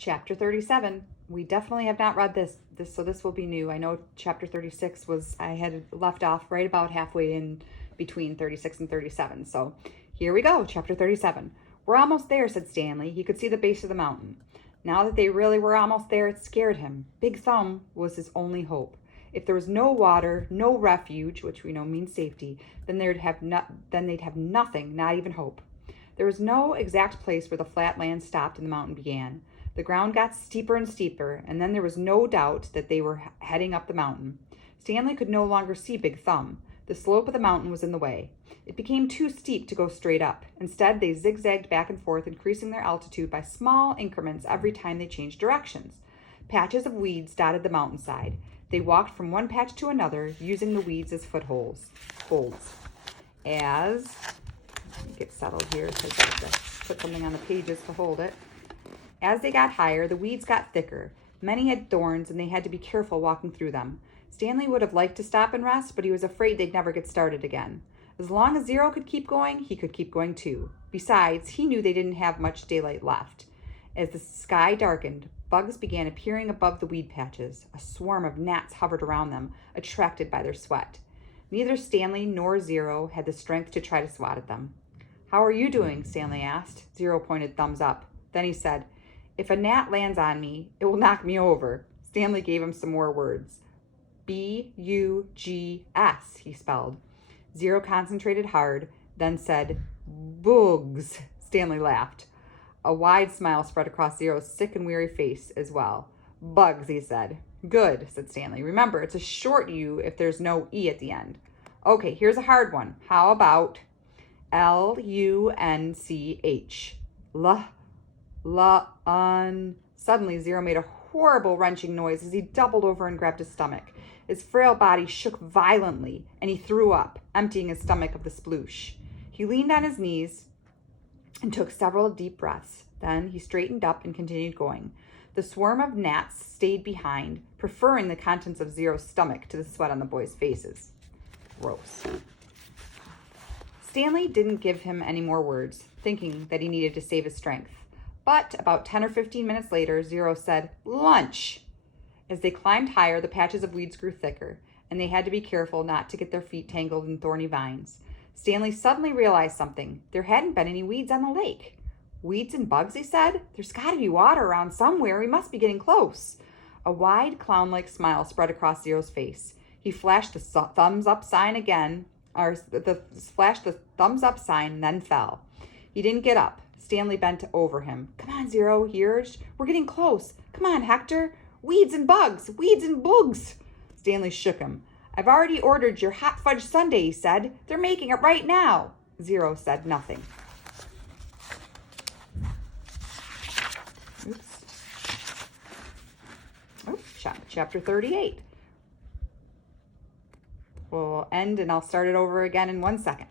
Chapter 37. We definitely have not read this, so this will be new. I know chapter 36 I had left off right about halfway in between 36 and 37. So here we go, chapter 37. We're almost there, said Stanley. He could see the base of the mountain. Now that they really were almost there, it scared him. Big Thumb was his only hope. If there was no water, no refuge, which we know means safety, then they'd have nothing, not even hope. There was no exact place where the flat land stopped and the mountain began. The ground got steeper and steeper, and then there was no doubt that they were heading up the mountain. Stanley could no longer see Big Thumb. The slope of the mountain was in the way. It became too steep to go straight up. Instead, they zigzagged back and forth, increasing their altitude by small increments every time they changed directions. Patches of weeds dotted the mountainside. They walked from one patch to another, using the weeds as footholds. Let me get settled here because I have to put something on the pages to hold it. As they got higher, the weeds got thicker. Many had thorns, and they had to be careful walking through them. Stanley would have liked to stop and rest, but he was afraid they'd never get started again. As long as Zero could keep going, he could keep going too. Besides, he knew they didn't have much daylight left. As the sky darkened, bugs began appearing above the weed patches. A swarm of gnats hovered around them, attracted by their sweat. Neither Stanley nor Zero had the strength to try to swat at them. "How are you doing?" Stanley asked. Zero pointed thumbs up. Then he said, "If a gnat lands on me, it will knock me over." Stanley gave him some more words. B-U-G-S, he spelled. Zero concentrated hard, then said, "Bugs." Stanley laughed. A wide smile spread across Zero's sick and weary face as well. "Bugs," he said. "Good," said Stanley. "Remember, it's a short U if there's no E at the end." "Okay, here's a hard one. How about L-U-N-C-H? Suddenly, Zero made a horrible wrenching noise as he doubled over and grabbed his stomach. His frail body shook violently, and he threw up, emptying his stomach of the sploosh. He leaned on his knees and took several deep breaths. Then he straightened up and continued going. The swarm of gnats stayed behind, preferring the contents of Zero's stomach to the sweat on the boys' faces. Gross. Stanley didn't give him any more words, thinking that he needed to save his strength. But about 10 or 15 minutes later, Zero said, "Lunch!" As they climbed higher, the patches of weeds grew thicker, and they had to be careful not to get their feet tangled in thorny vines. Stanley suddenly realized something. There hadn't been any weeds on the lake. "Weeds and bugs," he said. "There's got to be water around somewhere. We must be getting close." A wide, clown-like smile spread across Zero's face. He flashed the thumbs-up sign again, flashed the thumbs-up sign, then fell. He didn't get up. Stanley bent over him. "Come on, Zero," he urged. "We're getting close. Come on, Hector. Weeds and bugs! Weeds and bugs!" Stanley shook him. "I've already ordered your hot fudge sundae," he said. "They're making it right now." Zero said nothing. Chapter 38. We'll end and I'll start it over again in 1 second.